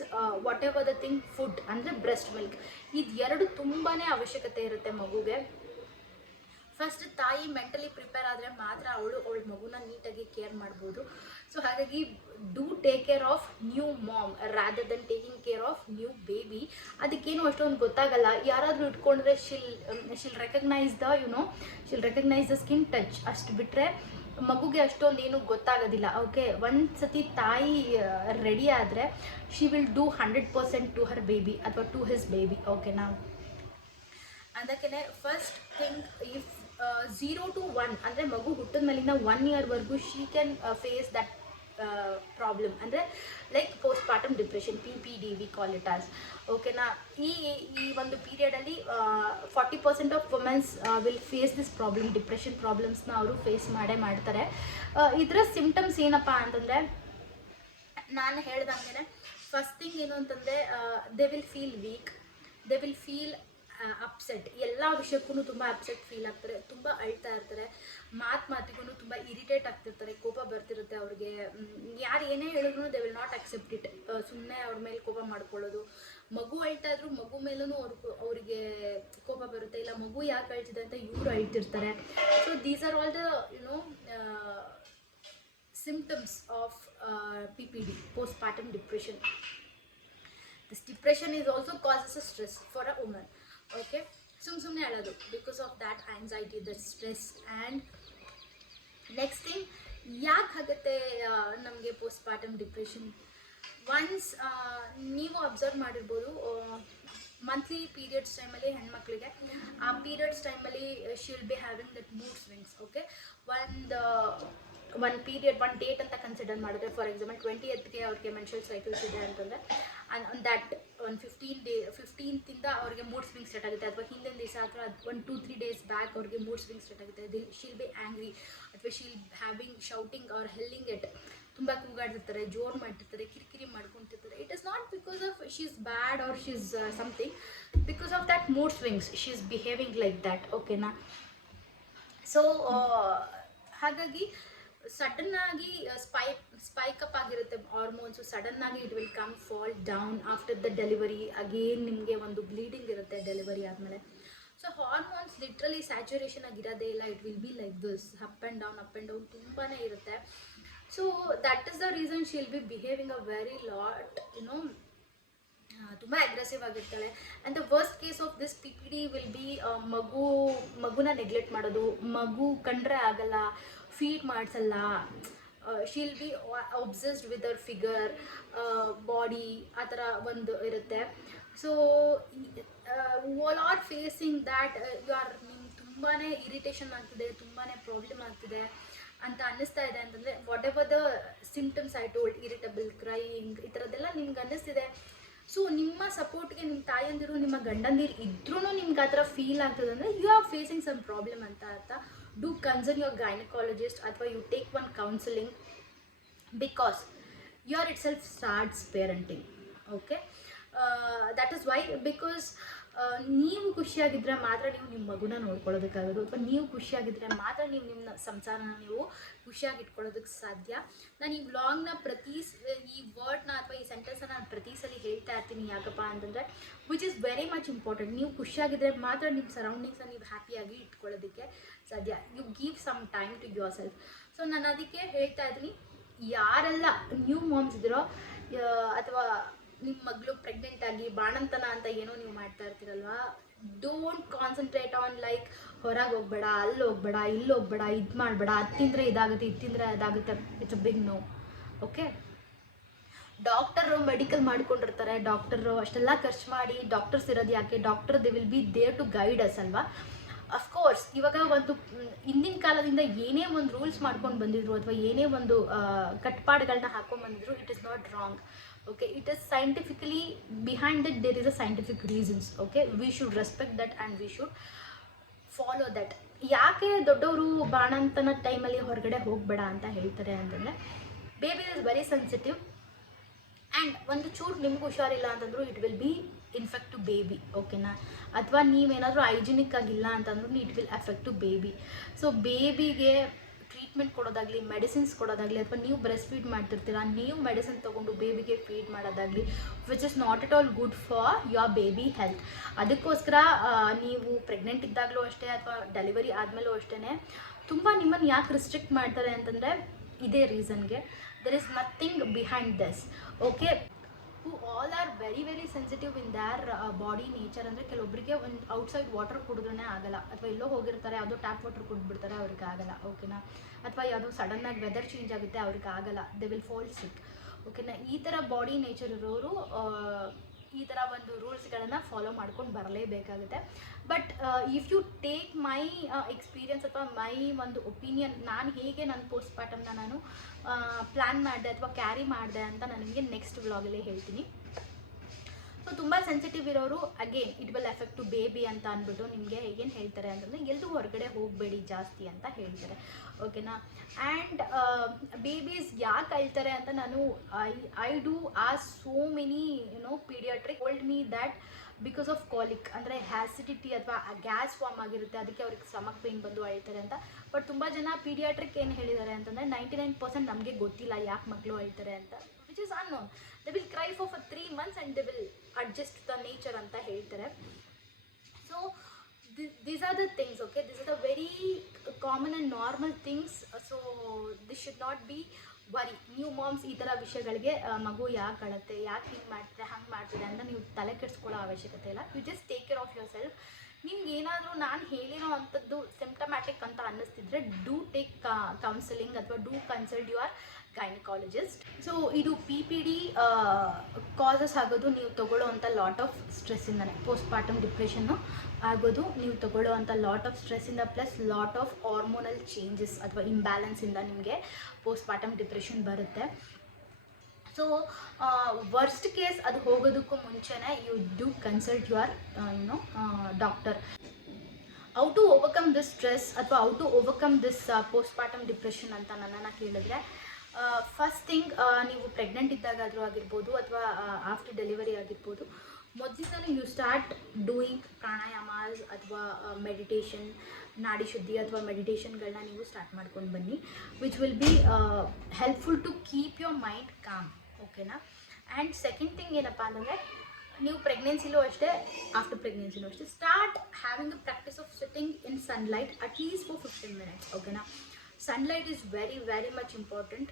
whatever the thing food ಅಂದರೆ ಬ್ರೆಸ್ಟ್ ಮಿಲ್ಕ್ ಇದು ಎರಡು ತುಂಬಾ ಅವಶ್ಯಕತೆ ಇರುತ್ತೆ ಮಗುಗೆ. ಫಸ್ಟ್ ತಾಯಿ ಮೆಂಟಲಿ ಪ್ರಿಪೇರ್ ಆದರೆ ಮಾತ್ರ ಅವಳು ಅವಳ ಮಗುನ ನೀಟಾಗಿ ಕೇರ್ ಮಾಡ್ಬೋದು. ಸೊ ಹಾಗಾಗಿ do take care of new mom rather than taking care of new baby ಅದಕ್ಕೇನು ಅಷ್ಟೊಂದು ಗೊತ್ತಾಗಲ್ಲ. ಯಾರಾದರೂ ಇಟ್ಕೊಂಡ್ರೆ she'll she'll recognise the you know she'll recognise the skin touch ಅಷ್ಟು ಬಿಟ್ಟರೆ ಮಗುಗೆ ಅಷ್ಟೊಂದು ಏನು ಗೊತ್ತಾಗೋದಿಲ್ಲ. ಓಕೆ ಒಂದು ಸತಿ ತಾಯಿ ರೆಡಿ ಆದರೆ she will do hundred percent to her baby ಅಥವಾ ಟು ಹಿಸ್ ಬೇಬಿ ಓಕೆನಾ ಅದಕ್ಕೆ first thing if zero to one ಅಂದರೆ ಮಗು ಹುಟ್ಟಿದ one ಇಯರ್ವರೆಗೂ she can face that problem ಅಂದರೆ like postpartum depression P P D we call ಓಕೆನಾ ಈ ಈ ಒಂದು ಪೀರಿಯಡಲ್ಲಿ forty percent of womens will face this problem depression ಪ್ರಾಬ್ಲಮ್ಸ್ನ ಅವರು ಫೇಸ್ ಮಾಡೇ ಮಾಡ್ತಾರೆ. ಇದರ ಸಿಂಪ್ಟಮ್ಸ್ ಏನಪ್ಪ ಅಂತಂದರೆ, ನಾನು ಹೇಳ್ದಂಗೆ ಫಸ್ಟ್ ಥಿಂಗ್ ಏನು ಅಂತಂದರೆ they will feel weak they will feel upset ಎಲ್ಲ ವಿಷಯಕ್ಕೂ ತುಂಬ ಅಪ್ಸೆಟ್ ಫೀಲ್ ಆಗ್ತಾರೆ, ತುಂಬ ಅಳ್ತಾ ಇರ್ತಾರೆ. ಮಾತು ಮಾತಿಗೂ ತುಂಬ ಇರಿಟೇಟ್ ಆಗ್ತಿರ್ತಾರೆ, ಕೋಪ ಬರ್ತಿರುತ್ತೆ ಅವ್ರಿಗೆ. ಯಾರು ಏನೇ ಹೇಳಿದ್ರು they will not accept it ಸುಮ್ಮನೆ ಅವ್ರ ಮೇಲೆ ಕೋಪ ಮಾಡ್ಕೊಳ್ಳೋದು. ಮಗು ಅಳ್ತಾ ಇದ್ರು, ಮಗು ಮೇಲೂ ಅವ್ರ ಅವರಿಗೆ ಕೋಪ ಬರುತ್ತೆ. ಇಲ್ಲ, ಮಗು ಯಾಕೆ ಅಳ್ತಿದೆ ಅಂತ ಇವರು ಅಳ್ತಿರ್ತಾರೆ. So these are all the you know P P D postpartum depression this depression is also causes a stress for a woman. Okay, ಸುಮ್ಮ ಸುಮ್ಮನೆ ಹೇಳೋದು. Because of that anxiety the stress and next thing ಯಾಕೆ ಆಗುತ್ತೆ ನಮಗೆ postpartum depression once ನೀವು observe ಮಾಡಿರ್ಬೋದು monthly periods ಟೈಮಲ್ಲಿ ಹೆಣ್ಮಕ್ಳಿಗೆ ಆ ಪೀರಿಯಡ್ಸ್ ಟೈಮಲ್ಲಿ she'll be having that mood swings okay ಒಂದು ಒಂದು ಪೀರಿಯಡ್ ಒನ್ ಡೇಟ್ ಅಂತ ಕನ್ಸಿಡರ್ ಮಾಡಿದ್ರೆ ಫಾರ್ ಎಕ್ಸಾಂಪಲ್ ಟ್ವೆಂಟಿ ಎತ್ಗೆ ಅವ್ರಿಗೆ ಮೆನ್ಷಲ್ ಸೈಕಲ್ಸ್ ಇದೆ ಅಂತಂದರೆ ಆನ್ ದ್ಯಾಟ್ ಒಂದು ಫಿಫ್ಟೀನ್ ಡೇ ಫಿಫ್ಟೀನ್ತಿಂದ ಅವ್ರಿಗೆ ಮೂಡ್ ಸ್ವಿಂಗ್ ಸ್ಟಾರ್ಟ್ ಆಗುತ್ತೆ. ಅಥವಾ ಹಿಂದಿನ ದಿವಸ ಅಥವಾ ಒಂದು ಟೂ ತ್ರೀ ಡೇಸ್ ಬ್ಯಾಕ್ ಅವ್ರಿಗೆ ಮೂಡ್ ಸ್ವಿಂಗ್ ಸ್ಟಾರ್ಟ್ ಆಗುತ್ತೆ. ದಿಲ್ ಶೀಲ್ ಬಿ ಆ್ಯಂಗ್ರಿ ಅಥವಾ ಶಿಲ್ ಹ್ಯಾವಿಂಗ್ ಶೌಟಿಂಗ್ ಅವ್ರ ಹೆಲ್ಲಿಂಗ್ ಇಟ್ ತುಂಬ ಕೂಗಾಡ್ತಿರ್ತಾರೆ, ಜೋರು ಮಾಡ್ತಿರ್ತಾರೆ, ಕಿರಿಕಿರಿ ಮಾಡ್ಕೊತಿರ್ತಾರೆ. It is not because of she is bad or she is something because of that mood swings she is behaving like that ಓಕೆನಾ so ಹಾಗಾಗಿ sudden ಆಗಿ ಸ್ಪೈಕ್ ಸ್ಪೈಕ್ ಅಪ್ ಆಗಿರುತ್ತೆ ಹಾರ್ಮೋನ್ಸ್ ಸಡನ್ ಆಗಿ it will come fall down after the delivery again ನಿಮಗೆ ಒಂದು bleeding ಇರುತ್ತೆ delivery ಆದಮೇಲೆ. So hormones literally saturation ಆಗಿರೋದೇ ಇಲ್ಲ. It will be like this up and down up and down ತುಂಬಾ ಇರುತ್ತೆ. So that is the reason she'll be behaving a very lot you know ತುಂಬ aggressive ಆಗಿರ್ತಾಳೆ. And the worst case of this P P D will be ಮಗು, ಮಗುನ neglect ಮಾಡೋದು. ಮಗು ಕಂಡ್ರೆ ಆಗಲ್ಲ. Feed ಮಾಡಿಸಲ್ಲ. She'll be obsessed with hour figure body ಆ ಥರ ಒಂದು ಇರುತ್ತೆ. So are facing that you are ನಿಮ್ಗೆ ತುಂಬಾ ಇರಿಟೇಷನ್ ಆಗ್ತಿದೆ ತುಂಬಾ ಪ್ರಾಬ್ಲಮ್ ಆಗ್ತಿದೆ ಅಂತ ಅನ್ನಿಸ್ತಾ ಇದೆ ಅಂತಂದರೆ whatever the symptoms I told irritable crying ಈ ಥರದ್ದೆಲ್ಲ ನಿಮ್ಗೆ ಅನ್ನಿಸ್ತಿದೆ. ಸೊ ನಿಮ್ಮ ಸಪೋರ್ಟ್ಗೆ ನಿಮ್ಮ ತಾಯಂದಿರು, ನಿಮ್ಮ ಗಂಡಂದಿರು ಇದ್ರೂ ನಿಮ್ಗೆ ಆ ಥರ ಫೀಲ್ ಆಗ್ತದೆ ಅಂದರೆ you are facing some problem ಅಂತ ಅರ್ಥ. do consult your gynecologist or you take one counseling because your itself starts parenting okay? Uh, that is why because ನೀವು ಖುಷಿಯಾಗಿದ್ದರೆ ಮಾತ್ರ ನೀವು ನಿಮ್ಮ ಮಗುನ ನೋಡ್ಕೊಳ್ಳೋದಕ್ಕಾಗೋದು. ಅಥವಾ ನೀವು ಖುಷಿಯಾಗಿದ್ದರೆ ಮಾತ್ರ ನೀವು ನಿಮ್ಮ ಸಂಸಾರನ ನೀವು ಖುಷಿಯಾಗಿ ಇಟ್ಕೊಳ್ಳೋದಕ್ಕೆ ಸಾಧ್ಯ. ನಾನು ಈ ವ್ಲಾಗ್ನ ಪ್ರತಿ ಈ ವರ್ಡ್ನ ಅಥವಾ ಈ ಸೆಂಟೆನ್ಸನ್ನ ನಾನು ಪ್ರತಿ ಸಲ ಹೇಳ್ತಾ ಇರ್ತೀನಿ ಯಾಕಪ್ಪ ಅಂತಂದರೆ which is very much important ನೀವು ಖುಷಿಯಾಗಿದ್ದರೆ ಮಾತ್ರ ನಿಮ್ಮ ಸರೌಂಡಿಂಗ್ಸನ್ನ ನೀವು ಹ್ಯಾಪಿಯಾಗಿ ಇಟ್ಕೊಳ್ಳೋದಕ್ಕೆ ಸಾಧ್ಯ. You give some time to yourself so ನಾನು ಅದಕ್ಕೆ ಹೇಳ್ತಾ ಇದ್ದೀನಿ, ಯಾರೆಲ್ಲ ನ್ಯೂ ಮಾಮ್ಸ್ ಇದ್ದೀರೋ ಅಥವಾ ನಿಮ್ಮ ಮಗಳು ಪ್ರೆಗ್ನೆಂಟ್ ಆಗಿ ಬಾಣಂತನ ಅಂತ ಏನೋ ನೀವು ಮಾಡ್ತಾ ಇರ್ತೀರಲ್ವಾ? ಡೋಂಟ್ ಕಾನ್ಸಂಟ್ರೇಟ್ ಆನ್ ಲೈಕ್ ಹೊರಗೆ ಹೋಗ್ಬೇಡ, ಅಲ್ಲಿ ಹೋಗ್ಬೇಡ, ಇಲ್ಲಿ ಹೋಗ್ಬೇಡ, ಇದು ಮಾಡಬೇಡ, ಅದು ತಿಂದರೆ ಇದಾಗುತ್ತೆ ಇತ್ತಿಂದ್ರೆ ತಿಂದರೆ ಅದಾಗುತ್ತೆ it's a big no okay doctor medical ಮಾಡ್ಕೊಂಡಿರ್ತಾರೆ ಡಾಕ್ಟರು ಅಷ್ಟೆಲ್ಲ ಖರ್ಚು ಮಾಡಿ ಡಾಕ್ಟರ್ಸ್ ಇರೋದು ಯಾಕೆ? Doctor they will be there to guide us ಅಲ್ವಾ? ಅಫ್ಕೋರ್ಸ್ ಇವಾಗ ಒಂದು ಹಿಂದಿನ ಕಾಲದಿಂದ ಏನೇ ಒಂದು ರೂಲ್ಸ್ ಮಾಡ್ಕೊಂಡು ಬಂದಿದ್ರು ಅಥವಾ ಏನೇ ಒಂದು ಕಟ್ಪಾಡುಗಳನ್ನ ಹಾಕೊಂಡು ಬಂದಿದ್ರು it is not wrong okay it is scientifically behind that there is a scientific reasons okay we should respect that and we should follow that ಯಾಕೆ ದೊಡ್ಡವರು ಬಾಣಂತನ ಟೈಮಲ್ಲಿ ಹೊರಗಡೆ ಹೋಗಬೇಡ ಅಂತ ಹೇಳ್ತಾರೆ ಅಂತಂದರೆ baby is very sensitive and ಒಂದು ಚೂರು ನಿಮ್ಗೆ ಹುಷಾರಿಲ್ಲ ಅಂತಂದ್ರು it will be infect to baby ಓಕೆನಾ ಅಥವಾ ನೀವೇನಾದರೂ ಹೈಜಿನಿಕ್ ಆಗಿಲ್ಲ ಅಂತಂದ್ರೂ it will effect to baby so ಬೇಬಿಗೆ treatment ಕೊಡೋದಾಗಲಿ ಮೆಡಿಸಿನ್ಸ್ ಕೊಡೋದಾಗಲಿ, ಅಥವಾ ನೀವು ಬ್ರೆಸ್ಟ್ ಫೀಡ್ ಮಾಡ್ತಿರ್ತೀರ, ನೀವು ಮೆಡಿಸಿನ್ ತೊಗೊಂಡು ಬೇಬಿಗೆ ಫೀಡ್ ಮಾಡೋದಾಗಲಿ which is not at all good for your baby health ಅದಕ್ಕೋಸ್ಕರ ನೀವು ಪ್ರೆಗ್ನೆಂಟ್ ಇದ್ದಾಗಲೂ ಅಷ್ಟೇ ಅಥವಾ ಡೆಲಿವರಿ ಆದಮೇಲೂ ಅಷ್ಟೇ ತುಂಬ ನಿಮ್ಮನ್ನು ಯಾಕೆ ರಿಸ್ಟ್ರಿಕ್ಟ್ ಮಾಡ್ತಾರೆ ಅಂತಂದರೆ, ಇದೇ ರೀಸನ್ಗೆ there is nothing behind this okay who all are very very sensitive in their body nature ಅಂದರೆ ಕೆಲವೊಬ್ಬರಿಗೆ ಒಂದು ಔಟ್ಸೈಡ್ ವಾಟರ್ ಕುಡಿದ್ರೇ ಆಗಲ್ಲ. ಅಥವಾ ಎಲ್ಲೋ ಹೋಗಿರ್ತಾರೆ, ಯಾವುದೋ ಟ್ಯಾಪ್ ವಾಟರ್ ಕುಡಿದ್ಬಿಡ್ತಾರೆ, ಅವ್ರಿಗೆ ಆಗಲ್ಲ. ಓಕೆನಾ ಅಥವಾ ಯಾವುದೋ ಸಡನ್ನಾಗಿ ವೆದರ್ ಚೇಂಜ್ ಆಗುತ್ತೆ, ಅವ್ರಿಗೆ ಆಗಲ್ಲ. ದೇ ವಿಲ್ ಫಾಲ್ ಸಿಕ್ ಓಕೆನಾ ಈ ಥರ ಬಾಡಿ ನೇಚರ್ ಇರೋರು ಈ ಥರ ಒಂದು ರೂಲ್ಸ್ಗಳನ್ನು ಫಾಲೋ ಮಾಡ್ಕೊಂಡು ಬರಲೇಬೇಕಾಗುತ್ತೆ. But if you take my experience ಅಥವಾ ಮೈ ಒಂದು ಒಪಿನಿಯನ್ ನಾನು ಹೇಗೆ ನನ್ನ ಪೋಸ್ಟ್ ಪಾರ್ಟಮ್ನ ನಾನು ಪ್ಲ್ಯಾನ್ ಮಾಡಿದೆ ಅಥವಾ ಕ್ಯಾರಿ ಮಾಡಿದೆ ಅಂತ ನನಗೆ ನೆಕ್ಸ್ಟ್ ವ್ಲಾಗಲ್ಲೇ ಹೇಳ್ತೀನಿ. ಸೊ ತುಂಬ ಸೆನ್ಸಿಟಿವ್ ಇರೋರು again it will effect to baby ಅಂತ ಅಂದ್ಬಿಟ್ಟು ನಿಮಗೆ ಏನು ಹೇಳ್ತಾರೆ ಅಂತಂದರೆ ಎಲ್ಲೂ ಹೊರಗಡೆ ಹೋಗಬೇಡಿ ಜಾಸ್ತಿ ಅಂತ ಹೇಳ್ತಾರೆ. ಓಕೆನಾ ಆ್ಯಂಡ್ ಬೇಬೀಸ್ ಯಾಕೆ ಅಳ್ತಾರೆ ಅಂತ ನಾನು I I do uh so many you know paediatric old me that because of colic ಅಂದರೆ ಹ್ಯಾಸಿಡಿಟಿ ಅಥವಾ ಗ್ಯಾಸ್ ಫಾರ್ಮ್ ಆಗಿರುತ್ತೆ, ಅದಕ್ಕೆ ಅವ್ರಿಗೆ ಸ್ಟಮಕ್ ಪೇನ್ ಬಂದು ಅಳ್ತಾರೆ ಅಂತ. ಬಟ್ ತುಂಬ ಜನ ಪೀಡಿಯಾಟ್ರಿಕ್ ಏನು ಹೇಳಿದ್ದಾರೆ ಅಂತಂದರೆ ನೈಂಟಿ ನೈನ್ ಪರ್ಸೆಂಟ್ ನಮಗೆ ಗೊತ್ತಿಲ್ಲ ಯಾಕೆ ಮಕ್ಕಳು ಅಳ್ತಾರೆ ಅಂತ which is unknown they will cry for for three months and they will adjust the nature ಅಂತ ಹೇಳ್ತಾರೆ. So these are the things okay this are the very common and normal things so this should not be worry new moms ಈ ಥರ ವಿಷಯಗಳಿಗೆ ಮಗು ಯಾಕೆ ಕಳುತ್ತೆ ಯಾಕೆ ಹಿಂಗೆ ಮಾಡ್ತಾರೆ ಹಂಗೆ ಮಾಡ್ತಿದೆ ಅಂತ ನೀವು ತಲೆ ಕೆಡಿಸ್ಕೊಳ್ಳೋ ಅವಶ್ಯಕತೆ ಇಲ್ಲ. You just take care of your self ನಿಮ್ಗೆ ಏನಾದರೂ ನಾನು ಹೇಳಿರೋ ಅಂಥದ್ದು ಸಿಂಪ್ಟಮ್ಯಾಟಿಕ್ ಅಂತ ಅನ್ನಿಸ್ತಿದ್ರೆ ಡೂ ಟೇಕ್ ಕೌನ್ಸಿಲಿಂಗ್ ಅಥವಾ do consult your gynaecologist so ಇದು ಪಿ ಪಿ ಡಿ ಕಾಸಸ್ ಆಗೋದು ನೀವು ತಗೊಳ್ಳೋ ಅಂಥ ಲಾಟ್ ಆಫ್ ಸ್ಟ್ರೆಸ್ಸಿಂದನೇ ಪೋಸ್ಟ್ ಪಾರ್ಟಮ್ ಡಿಪ್ರೆಷನ್ನು ಆಗೋದು ನೀವು ತಗೊಳ್ಳೋ ಅಂಥ lot of ಸ್ಟ್ರೆಸ್ಸಿಂದ plus lot of hormonal changes ಅಥವಾ ಇಂಬ್ಯಾಲೆನ್ಸಿಂದ ನಿಮಗೆ ಪೋಸ್ಟ್ ಪಾರ್ಟಮ್ ಡಿಪ್ರೆಷನ್ ಬರುತ್ತೆ ಸೊ ವರ್ಸ್ಟ್ ಕೇಸ್ ಅದು ಹೋಗೋದಕ್ಕೂ ಮುಂಚೆನೇ you do consult your you know doctor how to overcome this stress ಅಥವಾ how to overcome this postpartum depression ಅಂತ ನನ್ನನ್ನು ಕೇಳಿದ್ರೆ ಫಸ್ಟ್ ಥಿಂಗ್ ನೀವು ಪ್ರೆಗ್ನೆಂಟ್ ಇದ್ದಾಗಾದರೂ ಆಗಿರ್ಬೋದು ಅಥವಾ ಆಫ್ಟರ್ ಡೆಲಿವರಿ ಆಗಿರ್ಬೋದು, ಮೊದಲಿಂದಲೂ ಯು ಸ್ಟಾರ್ಟ್ ಡೂಯಿಂಗ್ ಪ್ರಾಣಾಯಾಮಾಸ್ ಅಥವಾ ಮೆಡಿಟೇಷನ್ ನಾಡಿ ಶುದ್ಧಿ ಅಥವಾ ಮೆಡಿಟೇಷನ್ಗಳನ್ನ ನೀವು ಸ್ಟಾರ್ಟ್ ಮಾಡ್ಕೊಂಡು ಬನ್ನಿ which will be helpful to keep your mind calm ಓಕೆನಾ ಆ್ಯಂಡ್ ಸೆಕೆಂಡ್ ಥಿಂಗ್ ಏನಪ್ಪ ಅಂತಂದರೆ, ನೀವು ಪ್ರೆಗ್ನೆನ್ಸಿಲೂ ಅಷ್ಟೇ ಆಫ್ಟರ್ ಪ್ರೆಗ್ನೆನ್ಸಿಲೂ ಅಷ್ಟೇ start having the practice of sitting in sunlight at least for fifteen minutes ಓಕೆನಾ sunlight is very very much important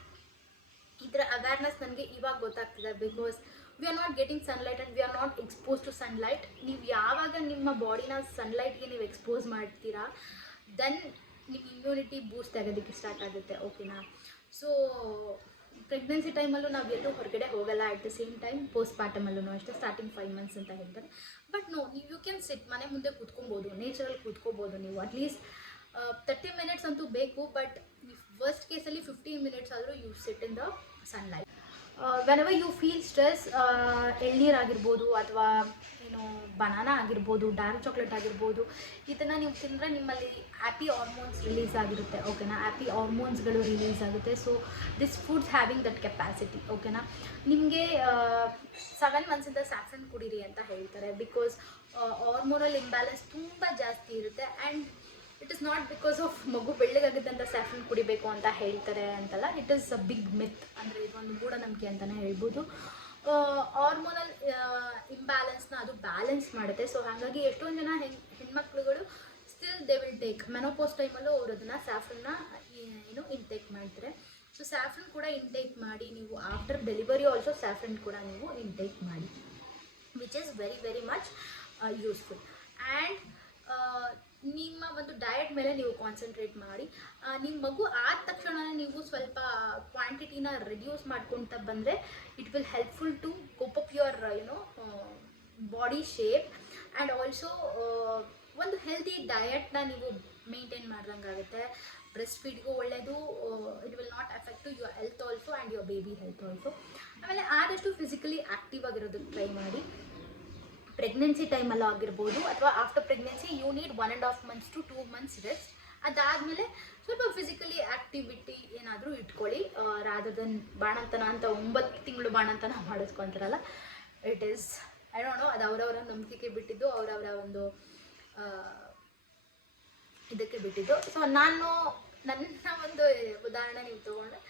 ಇದರ ಅವೇರ್ನೆಸ್ ನನಗೆ ಇವಾಗ ಗೊತ್ತಾಗ್ತಿದೆ because we are not getting sunlight and we are not expose to sunlight ನೀವು ಯಾವಾಗ ನಿಮ್ಮ ಬಾಡಿನ ಸನ್ಲೈಟ್ಗೆ ನೀವು ಎಕ್ಸ್ಪೋಸ್ ಮಾಡ್ತೀರಾ ದೆನ್ ನಿಮ್ಮ ಇಮ್ಯುನಿಟಿ ಬೂಸ್ಟ್ ಆಗೋದಕ್ಕೆ ಸ್ಟಾರ್ಟ್ ಆಗುತ್ತೆ ಓಕೆನಾ ಸೊ ಪ್ರೆಗ್ನೆನ್ಸಿ ಟೈಮಲ್ಲೂ ನಾವು ಎಲ್ಲೂ ಹೊರಗಡೆ ಹೋಗಲ್ಲ at the same time post ಪಾರ್ಟಮಲ್ಲೂ ಅಷ್ಟೇ ಸ್ಟಾರ್ಟಿಂಗ್ ಫೈವ್ ಮಂತ್ಸ್ ಅಂತ ಹೇಳ್ತಾರೆ. But no you can sit ಮನೆ ಮುಂದೆ ಕೂತ್ಕೊಬೋದು ನೇಚರಲ್ಲಿ ಕೂತ್ಕೋಬೋದು ನೀವು ಅಟ್ಲೀಸ್ಟ್ ತರ್ಟಿ ಮಿನಿಟ್ಸ್ ಅಂತೂ ಬೇಕು ಬಟ್ ವರ್ಸ್ಟ್ ಕೇಸಲ್ಲಿ ಫಿಫ್ಟೀನ್ ಮಿನಿಟ್ಸ್ ಆದರೂ you sit in the sunlight whenever you feel stress ಎಳ್ನೀರು ಆಗಿರ್ಬೋದು ಅಥವಾ ಏನು ಬನಾನಾ ಆಗಿರ್ಬೋದು ಡಾರ್ಕ್ ಚಾಕ್ಲೇಟ್ ಆಗಿರ್ಬೋದು, ಇದನ್ನು ನೀವು ತಿಂದರೆ ನಿಮ್ಮಲ್ಲಿ ಹ್ಯಾಪಿ ಹಾರ್ಮೋನ್ಸ್ ರಿಲೀಸ್ ಆಗಿರುತ್ತೆ ಓಕೆನಾ ಹ್ಯಾಪಿ ಹಾರ್ಮೋನ್ಸ್ಗಳು ರಿಲೀಸ್ ಆಗುತ್ತೆ. So this foods having that capacity ಓಕೆನಾ ನಿಮಗೆ ಸೆವೆನ್ ಮಂತ್ಸಿಂದ ಸ್ಯಾಫ್ರನ್ ಕುಡೀರಿ ಅಂತ ಹೇಳ್ತಾರೆ ಬಿಕಾಸ್ ಹಾರ್ಮೋನಲ್ ಇಂಬ್ಯಾಲೆನ್ಸ್ ತುಂಬ ಜಾಸ್ತಿ ಇರುತ್ತೆ and it is not because of ಮಗು ಬೆಳ್ಳಗಾಗಿದ್ದಂಥ ಸ್ಯಾಫ್ರನ್ ಕುಡಿಬೇಕು ಅಂತ ಹೇಳ್ತಾರೆ ಅಂತಲ್ಲ. It is a big myth ಅಂದರೆ ಇದೊಂದು ಮೂಢನಂಬಿಕೆ ಅಂತಲೇ ಹೇಳ್ಬೋದು. ಹಾರ್ಮೋನಲ್ ಇಂಬ್ಯಾಲೆನ್ಸ್ನ ಅದು ಬ್ಯಾಲೆನ್ಸ್ ಮಾಡುತ್ತೆ. ಸೊ ಹಾಗಾಗಿ ಎಷ್ಟೊಂದು ಜನ ಹೆಣ್, ಹೆಣ್ಮಕ್ಳುಗಳು still they will take menopause ಟೈಮಲ್ಲೂ ಅವರು ಅದನ್ನು ಸ್ಯಾಫ್ರನ್ನ ಏನು ಇಂಟೇಕ್ ಮಾಡ್ತಾರೆ. ಸೊ ಸ್ಯಾಫ್ರನ್ ಕೂಡ ಇಂಟೇಕ್ ಮಾಡಿ ನೀವು ಆಫ್ಟರ್ ಡೆಲಿವರಿ ಆಲ್ಸೋ ಸ್ಯಾಫ್ರನ್ ಕೂಡ ನೀವು ಇಂಟೇಕ್ ಮಾಡಿ. Which is very very much useful and ನಿಮ್ಮ ಒಂದು ಡಯಟ್ ಮೇಲೆ ನೀವು ಕಾನ್ಸಂಟ್ರೇಟ್ ಮಾಡಿ ನಿಮ್ಮ ಮಗು ಆದ ತಕ್ಷಣ ನೀವು ಸ್ವಲ್ಪ ಕ್ವಾಂಟಿಟಿನ ರಿಡ್ಯೂಸ್ ಮಾಡ್ಕೊತ ಬಂದರೆ it will helpful to cope up your you know body shape and also ಒಂದು ಹೆಲ್ದಿ ಡಯಟ್ನ ನೀವು ಮೇಂಟೈನ್ ಮಾಡ್ದಂಗಾಗುತ್ತೆ ಬ್ರೆಸ್ಟ್ ಫೀಡ್ಗೂ ಒಳ್ಳೆಯದು it will not effect to your health also and your baby health also ಆಮೇಲೆ ಆದಷ್ಟು ಫಿಸಿಕಲಿ ಆ್ಯಕ್ಟಿವ್ ಆಗಿರೋದಕ್ಕೆ try ಮಾಡಿ. ಪ್ರೆಗ್ನೆನ್ಸಿ ಟೈಮಲ್ಲಿ ಆಗಿರ್ಬೋದು ಅಥವಾ after pregnancy you need one and half months to two months rest ಅದಾದಮೇಲೆ ಸ್ವಲ್ಪ ಫಿಸಿಕಲಿ ಆ್ಯಕ್ಟಿವಿಟಿ ಏನಾದರೂ ಇಟ್ಕೊಳ್ಳಿ. ದನ್ ಬಾಣಂತನ ಅಂತ ಒಂಬತ್ತು ತಿಂಗಳು ಬಾಣಂತನ ಮಾಡಿಸ್ಕೊತಾರಲ್ಲ it is I don't know ಅದು ಅವರವರ ನಂಬಿಕೆಗೆ ಬಿಟ್ಟಿದ್ದು, ಅವರವರ ಒಂದು ಇದಕ್ಕೆ ಬಿಟ್ಟಿದ್ದು. ಸೊ ನಾನು, ನನ್ನ ಒಂದು ಉದಾಹರಣೆ ನೀವು ತೊಗೊಂಡ್ರೆ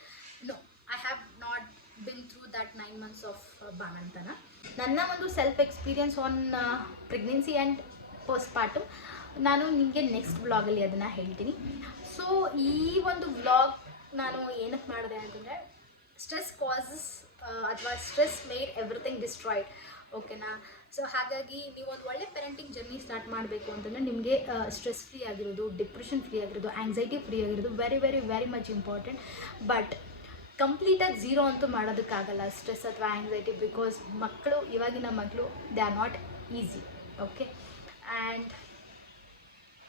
no I have not been through that nine months of ಬಾಣಂತನ. ನನ್ನ ಒಂದು self experience on pregnancy and post part ನಾನು ನಿಮಗೆ ನೆಕ್ಸ್ಟ್ ವ್ಲಾಗಲ್ಲಿ ಅದನ್ನು ಹೇಳ್ತೀನಿ. ಸೊ ಈ ಒಂದು ವ್ಲಾಗ್ ನಾನು ಏನಕ್ಕೆ ಮಾಡಿದೆ ಅಂತಂದರೆ ಸ್ಟ್ರೆಸ್ ಕಾಸಸ್ ಅಥವಾ ಸ್ಟ್ರೆಸ್ ಮೇಡ್ ಎವ್ರಿಥಿಂಗ್ ಡಿಸ್ಟ್ರಾಯ್ಡ್ ಓಕೆನಾ ಸೊ ಹಾಗಾಗಿ ನೀವು ಒಂದು ಒಳ್ಳೆ ಪೇರೆಂಟಿಂಗ್ ಜರ್ನಿ ಸ್ಟಾರ್ಟ್ ಮಾಡಬೇಕು ಅಂತಂದರೆ ನಿಮಗೆ ಸ್ಟ್ರೆಸ್ ಫ್ರೀ ಆಗಿರೋದು ಡಿಪ್ರೆಷನ್ ಫ್ರೀ ಆಗಿರೋದು ಆ್ಯಂಗ್ಸೈಟಿ ಫ್ರೀ ಆಗಿರೋದು very very very much important but ಕಂಪ್ಲೀಟಾಗಿ ಝೀರೋ ಅಂತೂ ಮಾಡೋದಕ್ಕಾಗಲ್ಲ ಸ್ಟ್ರೆಸ್ ಅಥವಾ ಆ್ಯಂಗ್ಸೈಟಿ ಬಿಕಾಸ್ ಮಕ್ಕಳು, ಇವಾಗಿನ ಮಕ್ಕಳು they are not easy okay and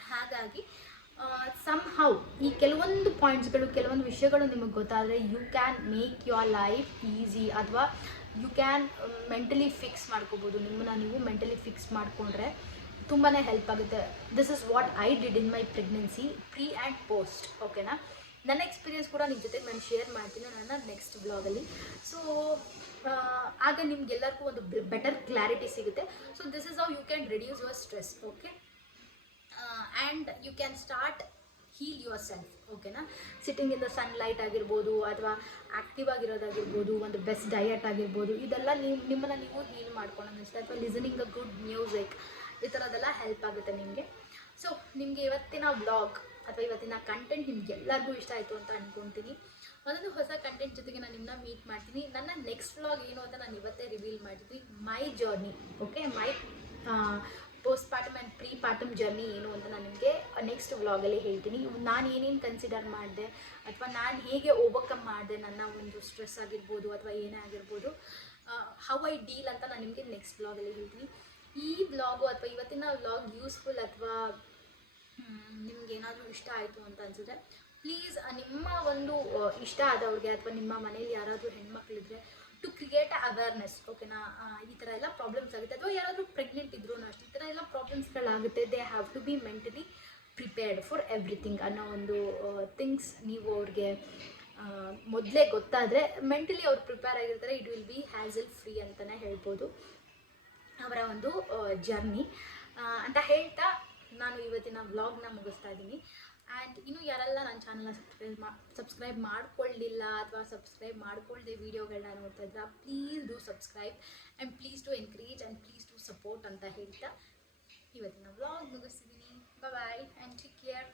ಹಾಗಾಗಿ ಸಮ್ ಹೌ ಈ ಕೆಲವೊಂದು ಪಾಯಿಂಟ್ಸ್ಗಳು ಕೆಲವೊಂದು ವಿಷಯಗಳು ನಿಮಗೆ ಗೊತ್ತಾದರೆ you can make your life easy ಅಥವಾ ಯು ಕ್ಯಾನ್ ಮೆಂಟಲಿ ಫಿಕ್ಸ್ ಮಾಡ್ಕೋಬೋದು. ನಿಮ್ಮನ್ನ ನೀವು ಮೆಂಟಲಿ ಫಿಕ್ಸ್ ಮಾಡಿಕೊಂಡ್ರೆ ತುಂಬಾ ಹೆಲ್ಪ್ ಆಗುತ್ತೆ. This is what I did in my pregnancy pre and post ಓಕೆನಾ ನನ್ನ ಎಕ್ಸ್ಪೀರಿಯನ್ಸ್ ಕೂಡ ನಿಮ್ಮ ಜೊತೆಗೆ ನಾನು ಶೇರ್ ಮಾಡ್ತೀನಿ ನನ್ನ ನೆಕ್ಸ್ಟ್ ಬ್ಲಾಗಲ್ಲಿ ಸೊ ಆಗ ನಿಮ್ಗೆಲ್ಲರಿಗೂ ಒಂದು ಬೆಟರ್ ಕ್ಲಾರಿಟಿ ಸಿಗುತ್ತೆ. So this is how you can reduce your stress okay and you can start heal your self ಓಕೆನಾ ಸಿಟ್ಟಿಂಗ್ ಇನ್ ದ ಸನ್ಲೈಟ್ ಆಗಿರ್ಬೋದು ಅಥವಾ ಆ್ಯಕ್ಟಿವ್ ಆಗಿರೋದಾಗಿರ್ಬೋದು, ಒಂದು ಬೆಸ್ಟ್ ಡಯಟ್ ಆಗಿರ್ಬೋದು, ಇದೆಲ್ಲ ನೀವು, ನಿಮ್ಮನ್ನು ನೀವು ಹೀಲ್ ಮಾಡ್ಕೊಳ್ಳೋದಷ್ಟೇ ಅಥವಾ ಲಿಸನಿಂಗ್ ಅ ಗುಡ್ ಮ್ಯೂಸಿಕ್ ಈ ಥರದ್ದೆಲ್ಲ ಹೆಲ್ಪ್ ಆಗುತ್ತೆ ನಿಮಗೆ. ಸೊ ನಿಮಗೆ ಇವತ್ತಿನ ವ್ಲಾಗ್ ಅಥವಾ ಇವತ್ತಿನ ಕಂಟೆಂಟ್ ನಿಮ್ಗೆಲ್ಲರಿಗೂ ಇಷ್ಟ ಆಯಿತು ಅಂತ ಅಂದ್ಕೊತೀನಿ ಒಂದೊಂದು ಹೊಸ ಕಂಟೆಂಟ್ ಜೊತೆಗೆ ನಾನು ನಿಮ್ಮನ್ನ ಮೀಟ್ ಮಾಡ್ತೀನಿ. ನನ್ನ ನೆಕ್ಸ್ಟ್ ವ್ಲಾಗ್ ಏನು ಅಂತ ನಾನು ಇವತ್ತೇ ರಿವೀಲ್ ಮಾಡಿದ್ವಿ. My journey okay my postpartum and prepartum journey ಏನು ಅಂತ ನಾನು ನಿಮಗೆ ನೆಕ್ಸ್ಟ್ ವ್ಲಾಗಲ್ಲಿ ಹೇಳ್ತೀನಿ. ನಾನು ಏನೇನು ಕನ್ಸಿಡರ್ ಮಾಡಿದೆ ಅಥವಾ ನಾನು ಹೇಗೆ ಓವರ್ಕಮ್ ಮಾಡಿದೆ ನನ್ನ ಒಂದು ಸ್ಟ್ರೆಸ್ ಆಗಿರ್ಬೋದು ಅಥವಾ ಏನೇ ಆಗಿರ್ಬೋದು ಹೌ ಐ ಡೀಲ್ ಅಂತ ನಾನು ನಿಮಗೆ ನೆಕ್ಸ್ಟ್ ವ್ಲಾಗಲ್ಲಿ ಹೇಳ್ತೀನಿ. ಈ ವ್ಲಾಗು ಅಥವಾ ಇವತ್ತಿನ ವ್ಲಾಗ್ ಯೂಸ್ಫುಲ್ ಅಥವಾ ನಿಮ್ಗೆ ಏನಾದರೂ ಇಷ್ಟ ಆಯಿತು ಅಂತ ಅನಿಸಿದ್ರೆ ಪ್ಲೀಸ್ ನಿಮ್ಮ ಒಂದು ಇಷ್ಟ ಆದವ್ರಿಗೆ ಅಥವಾ ನಿಮ್ಮ ಮನೇಲಿ ಯಾರಾದರೂ ಹೆಣ್ಮಕ್ಳಿದ್ರೆ ಟು ಕ್ರಿಯೇಟ್ ಅವೇರ್ನೆಸ್ ಓಕೆನಾ ಈ ಥರ ಎಲ್ಲ ಪ್ರಾಬ್ಲಮ್ಸ್ ಆಗುತ್ತೆ. ಅಥವಾ ಯಾರಾದರೂ ಪ್ರೆಗ್ನೆಂಟ್ ಇದ್ರೂ ಅಷ್ಟೇ, ಈ ಥರ ಎಲ್ಲ ಪ್ರಾಬ್ಲಮ್ಸ್ಗಳಾಗುತ್ತೆ they have to be mentally prepared for everything ಅನ್ನೋ ಒಂದು ಥಿಂಗ್ಸ್ ನೀವು ಅವ್ರಿಗೆ ಮೊದಲೇ ಗೊತ್ತಾದರೆ ಮೆಂಟಲಿ ಅವ್ರು ಪ್ರಿಪೇರ್ ಆಗಿರ್ತಾರೆ. It will be hassle free ಅಂತಲೇ ಹೇಳ್ಬೋದು. ಅವರ ಒಂದು ಜರ್ನಿ ಅಂತ ಹೇಳ್ತಾ ನಾನು ಇವತ್ತಿನ ವ್ಲಾಗ್ನ ಮುಗಿಸ್ತಾ ಇದ್ದೀನಿ. ಆ್ಯಂಡ್ ಇನ್ನು ಯಾರೆಲ್ಲ ನನ್ನ ಚಾನಲ್ನ ಸಬ್ಸ್ಕ್ರೈಬ್ ಮಾ ಸಬ್ಸ್ಕ್ರೈಬ್ ಮಾಡ್ಕೊಳ್ಳಿಲ್ಲ ಅಥವಾ ಸಬ್ಸ್ಕ್ರೈಬ್ ಮಾಡ್ಕೊಳ್ಳದೆ ವೀಡಿಯೋಗಳನ್ನ ನೋಡ್ತಾ ಇದ್ರೆ please do subscribe and please to encourage and please to support ಅಂತ ಹೇಳ್ತಾ ಇವತ್ತಿನ vlog ಮುಗಿಸ್ತಿದ್ದೀನಿ. Bye and take care